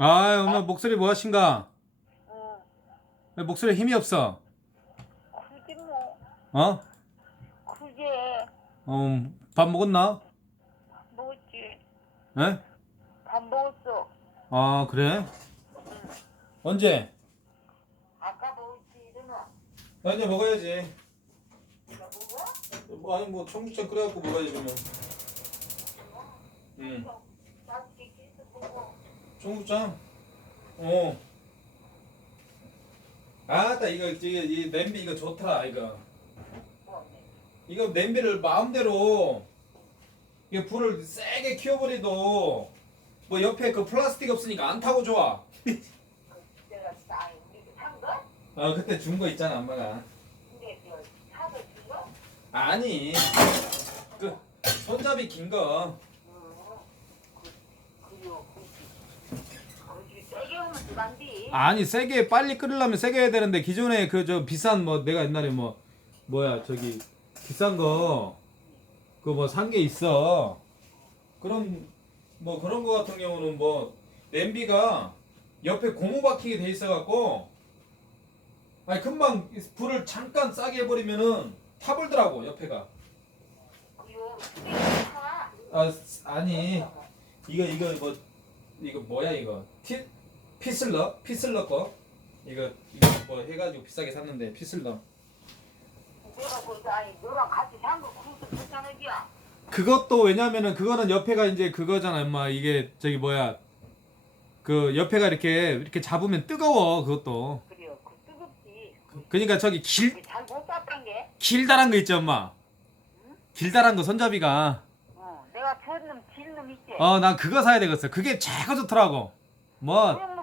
아, 엄마 목소리 뭐 하신가? 응. 왜 목소리 힘이 없어? 그지 뭐. 어? 그게 어, 밥 먹었나? 먹었지. 에? 밥 먹었어. 아, 그래? 언제? 아까 먹었지. 이러나. 나 이제 먹어야지. 이거 먹어? 뭐 아니 뭐 청국장 끓여갖고 먹어야지 그러면. 응. 나도 먹어. 청국장? 어. 아따 이거 이게 이 냄비 이거 좋더라 이거. 이거 냄비를 마음대로 이게 불을 세게 키워버리도 뭐 옆에 그 플라스틱 없으니까 안 타고 좋아. 그 내가? 아 그때 준 거 있잖아 엄마가. 아니 그 손잡이 긴 거. 어. 그 그요. 거기 세게 하면 그 아니 세게 빨리 끓이려면 세게 해야 되는데 기존에 그 저 비싼 뭐 내가 옛날에 뭐 뭐야 저기 비싼 거 그 뭐 산 게 있어. 그런 뭐 그런 거 같은 경우는 뭐 냄비가 옆에 고무 박히게 돼 있어 갖고 아니 금방 불을 잠깐 싸게 해버리면은 타버리더라고 옆에가. 아 아니 이거 이거 뭐 이거 뭐야 이거? 티 피슬러 피슬러 거 이거 이거 뭐 해가지고 비싸게 샀는데 피슬러 내가 그래서 아니 너랑 같이 산거 그것도 왜냐면은 그거는 옆에가 이제 그거잖아 엄마 이게 저기 뭐야 그 옆에가 이렇게 이렇게 잡으면 뜨거워 그것도 그래요. 그 뜨겁지. 그러니까 저기 길 잘못 게. 길다란 거 있지 엄마 길다란 거 손잡이가 어. 내가 저놈 질놈 있지. 어 난 그거 사야 되겠어 그게 최고 좋더라고 뭐 어디를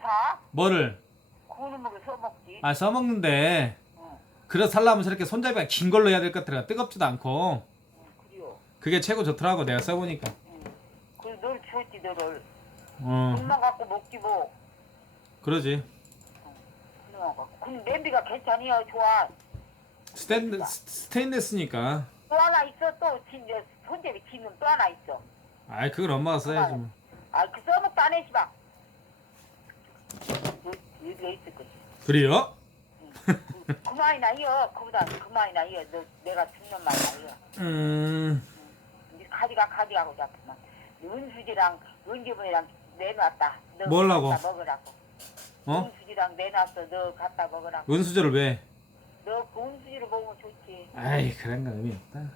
사? 뭐를 그거는 먹에 써먹지. 아 써먹는데 어. 그래 살라면 저렇게 손잡이가 긴 걸로 해야 될 것 같더라 뜨겁지도 않고 어, 그래요. 그게 최고 좋더라고 내가 써보니까 응. 그래서 널 줬지 너를. 어 돈만 갖고 먹지 뭐. 그러지 갖고. 근데 냄비가 괜찮이요. 좋아. 스탠 스테인레스니까 또 하나 있어 또 진, 저, 손잡이 지는 또 하나 있어. 아이 그걸 엄마가 써야지 뭐. 아 그 써먹도 안 해, 씨발. 여기가 있을 거지. 그래요? 그- 그만이나 이어. 그보다 그만이나 이어. 너 내가 죽는 말이나 이어. 음 이제 가지가 가지가고 잡구만. 은수지랑 은기분이랑 내놨다. 너 뭘라고? 갖다 먹으라고. 어? 은수지랑 내놨어. 너 갖다 먹으라고. 은수저를 왜? 너 그 은수지를 먹으면 좋지. 아이 그런 거 의미 없다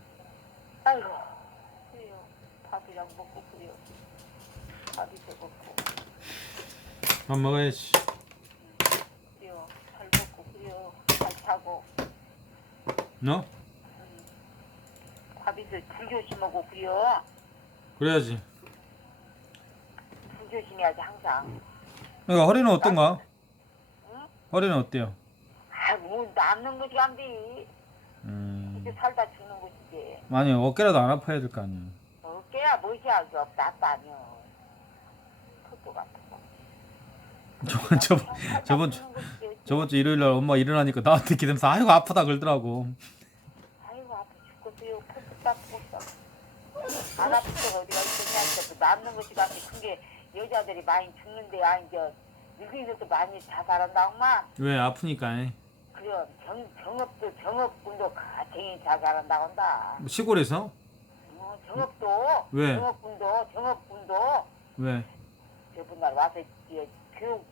아이고. 그래요. 밥이랑 먹고 그래요. 밥이 먹고 밥 먹어야지 그래요. 잘 먹고 그래요. 잘 자고. 너? 밥이서 불조심하고 그래요. 그래야지 불조심해야지 항상. 그러니까 허리는 어떤가? 응? 허리는 어때요? 아, 뭐 남는 것이 안 돼. 음 이제 살다 죽는 것이지. 아니 어깨라도 안 아파야 될 거 아니야 어깨야 뭐야 저 나빠 아니요. 그것도 거. 저번 저번 저번 주-. 저번 주 일요일 날 엄마 일어나니까 나한테 기대면서 아이고 아프다 그러더라고 아이고 아파 죽겠어요. 아프고 있어. 안 아픈 데가 어디가 있겠냐 이제 남는 것이 같이 큰게 여자들이 많이 죽는데 아니 저 늙은이들도 많이 자살한다 엄마. 왜 아프니까 그래 정, 정업도 정업군도 같이 자살한다고 한다. 뭐 시골에서? 어, 정업도 왜? 정업군도 정업군도 왜? 저번 날 와서 저, 교육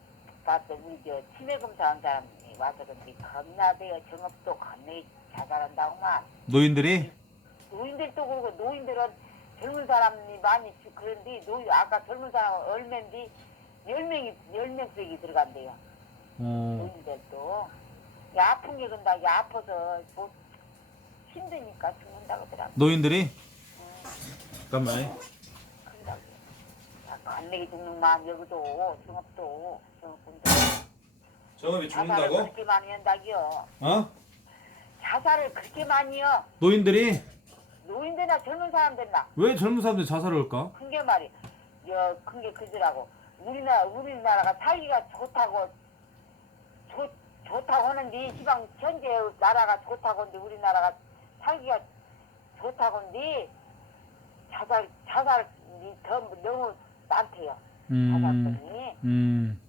우리 저 치매 검사한 사람이 와서 근데 겁나대요 정업도 겁나게 자살한다고만. 노인들이? 노인들도 그러고 노인들은 젊은 사람이 많이 죽- 그런데 노 아까 젊은 사람 얼마인데? 열 명이 열 명씩이 들어간대요. 어. 노인들도. 야 아픈 게 근다 야 아파서 뭐 힘드니까 죽는다 그러더라고 노인들이? 잠깐만. 그런다고 겁나게 죽는 마음 여기도 정업도 정업군도 정업이 자살을 그렇게 많이 한다기요. 어? 자살을 그렇게 많이요. 노인들이? 노인들이나 젊은 사람들나 왜 젊은 사람들이 자살을 할까? 큰 게 말이. 여, 큰 게 그지라고. 우리나라 우리나라가 살기가 좋다고 좋 좋다고 하는데 시방 현재 나라가 좋다고 하는데 우리나라가 살기가 좋다고 하는데 자살 자살이 더 너무 많대요. 음, 자산성이 음.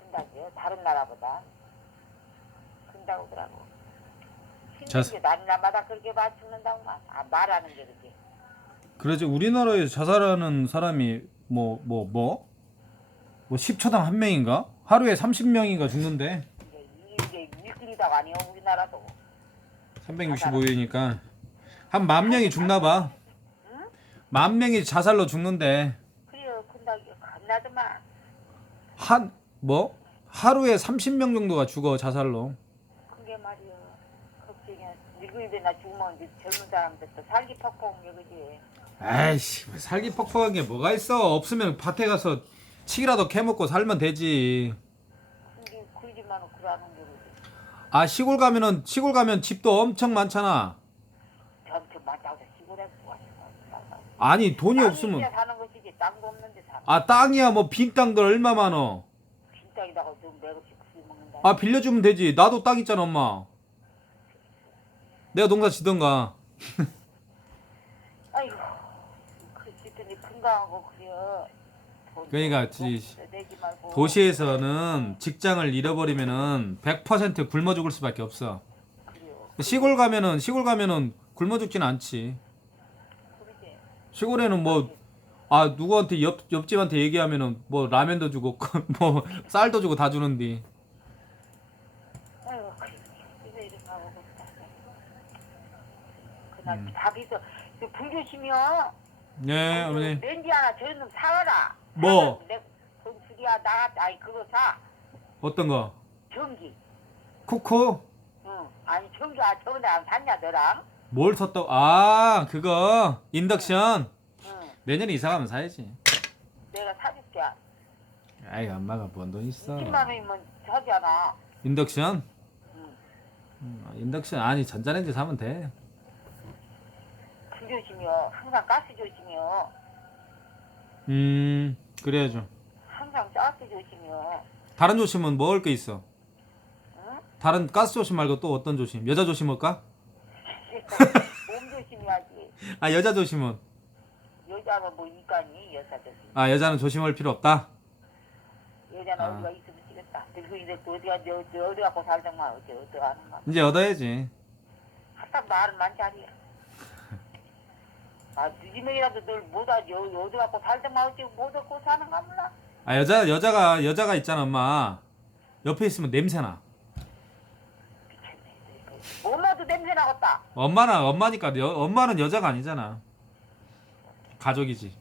큰다고요. 다른 나라보다 큰다고 그러더라고. 자- 게 나라마다 그렇게 맞추는다고 막 아, 말하는 게 그렇게. 그러지 우리나라에 자살하는 사람이 뭐 뭐 뭐? 뭐 10초당 한 명인가? 하루에 30명인가 죽는데 이게 이게 일등이다가 아니요 우리나라도. 365일이니까 한 만 명이 죽나 봐. 만 명이 자살로 죽는데 겁나더만. 한 뭐? 하루에 30명 정도가 죽어 자살로. 그게 말이야. 걱정이야. 늙은이들나 죽으면 이제 젊은 사람들도 살기 퍽퍽해 그지. 아이씨 뭐 살기 퍽퍽한 게 뭐가 있어 없으면 밭에 가서 치기라도 캐먹고 살면 되지 근데 그러지만은 그러는 게 그지. 아 시골 가면은 시골 가면 집도 엄청 많잖아 점점 많다고 시골에. 아니 돈이 없으면 사는 땅도 없는데 사는. 아 땅이야 뭐 빈 땅들 얼마 많어 빈 땅에다가 좀 매급씩 술 먹는다. 아 빌려주면 되지 나도 땅 있잖아 엄마 내가 농사 지던가 아이고, 그랬더니 건강하고 그래요. 돈 그러니까 좀 지- 내지 말고. 도시에서는 직장을 잃어버리면은 100% 굶어 죽을 수밖에 없어 그래요. 시골 가면은 시골 가면은 굶어 죽지는 않지 그러지. 시골에는 뭐 아 누구한테 옆 옆집한테 얘기하면은 뭐 라면도 주고 뭐 쌀도 주고 다 주는데 아이고, 거 하고 그렇다. 그날 음. 밥이서 그 불교시면 네 어머니 렌지 하나 저런 놈 사와라. 뭐? 사면 내돈 줄이야 나가 아니 그거 사 어떤 거 전기. 쿠쿠 응. 아니 전기 아 저번에 안 샀냐 너랑? 뭘 샀다고 아 그거 인덕션 응. 내년에 이사 가면 사야지 내가 사줄게. 아이 엄마가 뭔돈 있어 20만 원이면 사잖아. 인덕션 응. 음, 인덕션 아니 전자레인지 사면 돼 불 조심이요. 항상 가스 조심이요. 음 그래야죠 항상 가스 조심이요. 다른 조심은 먹을 게 있어 응? 다른 가스 조심 말고 또 어떤 조심 여자 조심 할까 몸 조심해야지. 아 여자 조심은 여자가 뭐 이까니 여자 조심. 아 여자는 조심할 필요 없다 여자는 아. 어디가 있으면 되겠다. 늙은이들 또 어디가 어디, 어디, 어디 갖고 살던가 어디 어디 가는가. 이제 얻어야지 항상 말은 많자리야. 아 늦으면이라도 널 못하지 어디, 어디 갖고 살던가 어디 못 얻고 사는가 몰라. 아 여자 여자가 여자가 있잖아 엄마 옆에 있으면 냄새나 엄마도 냄새 나겠다. 엄마는 엄마니까 여, 엄마는 여자가 아니잖아 가족이지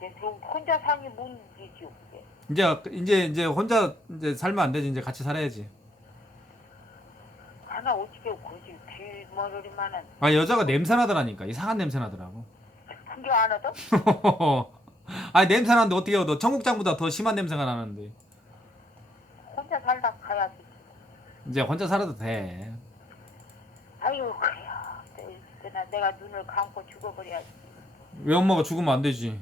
근데 혼자 사니 문제지요 그게. 이제 이제 이제 혼자 이제 살면 안 되지 이제 같이 살아야지 하나 어떻게 거지 귀머리만은 아 여자가 냄새 나더라니까 이상한 냄새 나더라고 풍경 안 얻어? 아 냄새 나는데 어떻게 해요 너 청국장보다 더 심한 냄새가 나는데 혼자 살다 가야지. 이제 혼자 살아도 돼 그래요. 그나 내가 눈을 감고 죽어버려야지. 왜 엄마가 죽으면 안 되지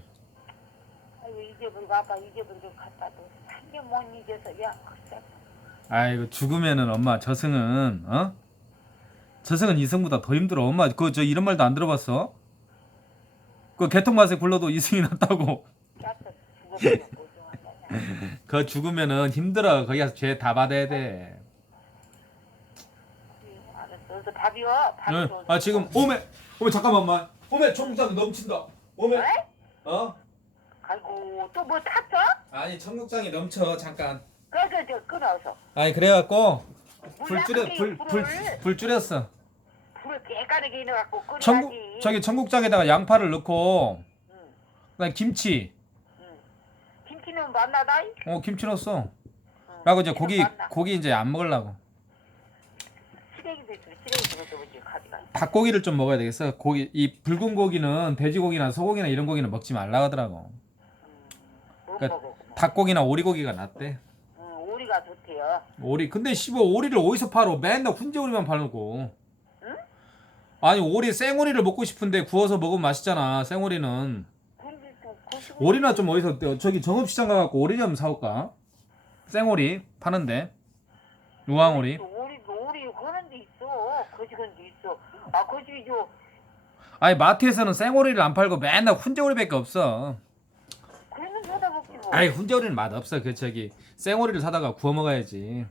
아이고 잊어버리고 아빠 잊어버리고 갖다 도 한개 못 잊어서 야 글쎄. 아이고 죽으면은 엄마 저승은 어 저승은 이승보다 더 힘들어 엄마 그 저 이런 말도 안 들어봤어 그 개통맛에 굴러도 이승이 낫다고 짜서. 그 죽으면은 힘들어 거기 가서 죄 다 받아야 돼 알았어. 어서 밥이요. 밥이 응. 또아 지금 오메 오메 잠깐만만 오 메 청국장 넘친다 오메 왜? 어 아이고 또 뭐 탔어? 아니 청국장이 넘쳐 잠깐 그래서 저 끊어서 아니 그래갖고 불 줄여 약하게 불불 불을 불 줄였어 불을 깨끗하게 넣어갖고 끓여야지. 청국 저기 청국장에다가 양파를 넣고 응, 그다음 김치 응. 김치는 만나다. 어 김치 넣었어 응. 라고 이제 고기. 고기 이제 안 먹으려고 시래기도 닭고기를 좀 먹어야 되겠어 고기 이 붉은 고기는 돼지고기나 소고기나 이런 고기는 먹지 말라 하더라고. 못 그러니까. 닭고기나 오리고기가 낫대. 응, 오리가 좋대요. 오리. 근데 씨발 오리를 어디서 팔어? 맨날 훈제 오리만 팔고. 응? 아니 오리 생오리를 먹고 싶은데 구워서 먹으면 맛있잖아 생오리는. 오리나 좀 어디서 저기 정읍시장 가갖고 오리 좀 사올까? 생오리 파는데? 우왕오리 오리? 오리 그런 데 있어. 거지건 데 있어. 아저 아니 마트에서는 생오리를 안 팔고 맨날 훈제 오리밖에 없어 거 사다 먹지 먹어. 아이 훈제오리는 맛 없어. 그 저기 생오리를 사다가 구워 먹어야지.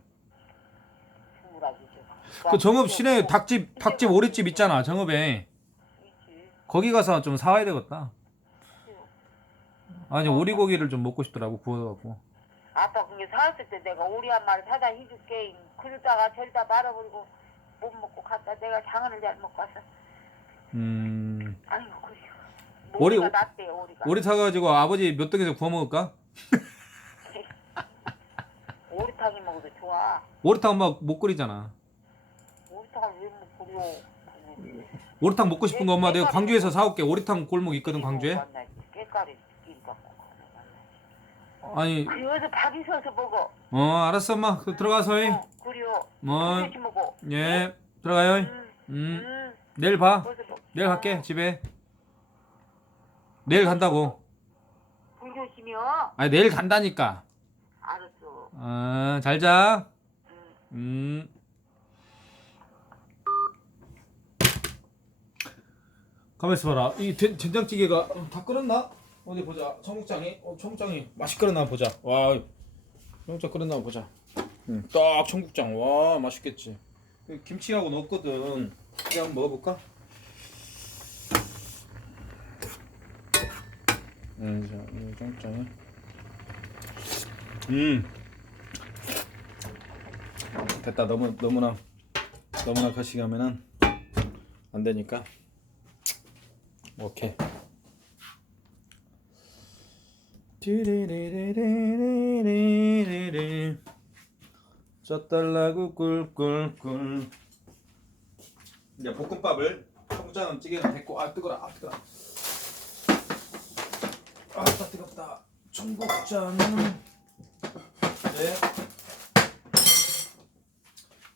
그 정읍 시내 닭집 닭집 오리집 있잖아. 정읍에. 거기 가서 좀 사와야 되겠다. 아니 오리고기를 좀 먹고 싶더라고 구워갖고. 아빠 그게 사왔을 때 내가 오리 한 마리 사다 해줄게. 그러다가 저리다 말아버리고 못 먹고 갔다. 내가 장어를 잘 먹고 왔어. 음 아이고 그래요. 오리- 오리가 낫대 오리가. 오리 사가지고 아버지 몇 등에서 구워 먹을까? 오리탕이 먹어도 좋아. 오리탕 막 못 끓이잖아. 오리탕을 왜못 끓여? 오리탕 먹고 싶은 거 엄마 내가 광주에서 사올게. 오리탕 골목 있거든 광주에. 깨까리 일 갖고 가는 아니 거. 여기서 밥 있어서 먹어. 어 알았어 엄마 그 들어가서 해. 어, 그래요. 뭐 먹어. 예 들어가요. 음, 음 음. 내일 봐. 내일 갈게 집에. 내일 간다고. 불교시며 아니 내일 간다니까. 알았어. 아 잘 자. 음. 음. 가만 있어 봐라. 이 된, 된장찌개가 다 끓었나? 어디 보자. 청국장이 어 청국장이 맛이 끓었나 보자. 와 청국장 끓었나 보자. 응, 딱 청국장. 와 맛있겠지. 그 김치하고 넣었거든. 이제 한번 먹어볼까? 음, 자, 이 청국장이. 음. 됐다 너무 너무나 너무나 거시기 하면은 안 되니까 오케이 띠리리리리리리리 쪄달라고 꿀꿀꿀. 이제 볶음밥을 청국장 찌개는 됐고 아 뜨거라 아 뜨거라. 아따 뜨겁다. 청국장은. 네.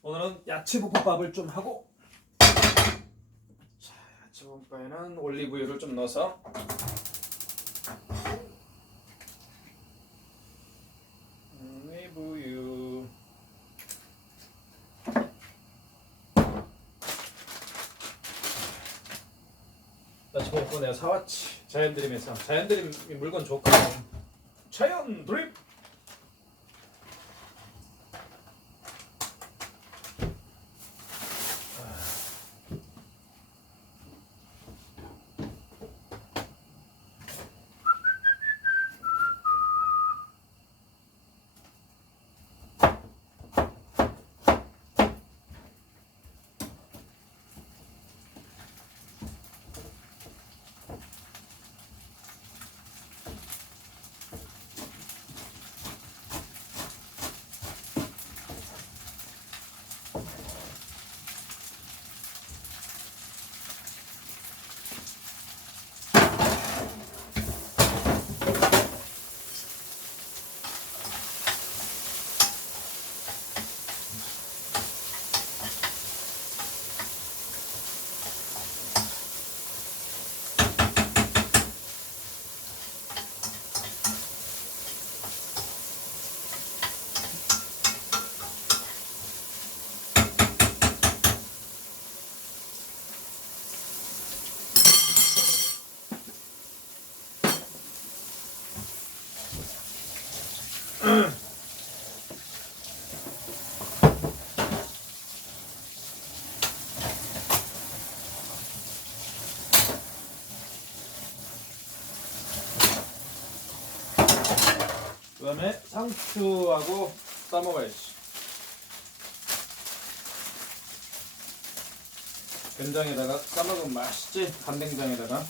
오늘은 야채 볶음밥을 좀 하고. 자 야채 볶음밥에는 올리브유를 좀 넣어서 올리브유 야채 볶음밥 내가 사왔지. 자연 드림에서. 자연 드림 이 물건 좋거든 자연 드림 그 다음에 상추하고 싸 먹어야지. 된장에다가 싸 먹으면 맛있지. 간된장에다가.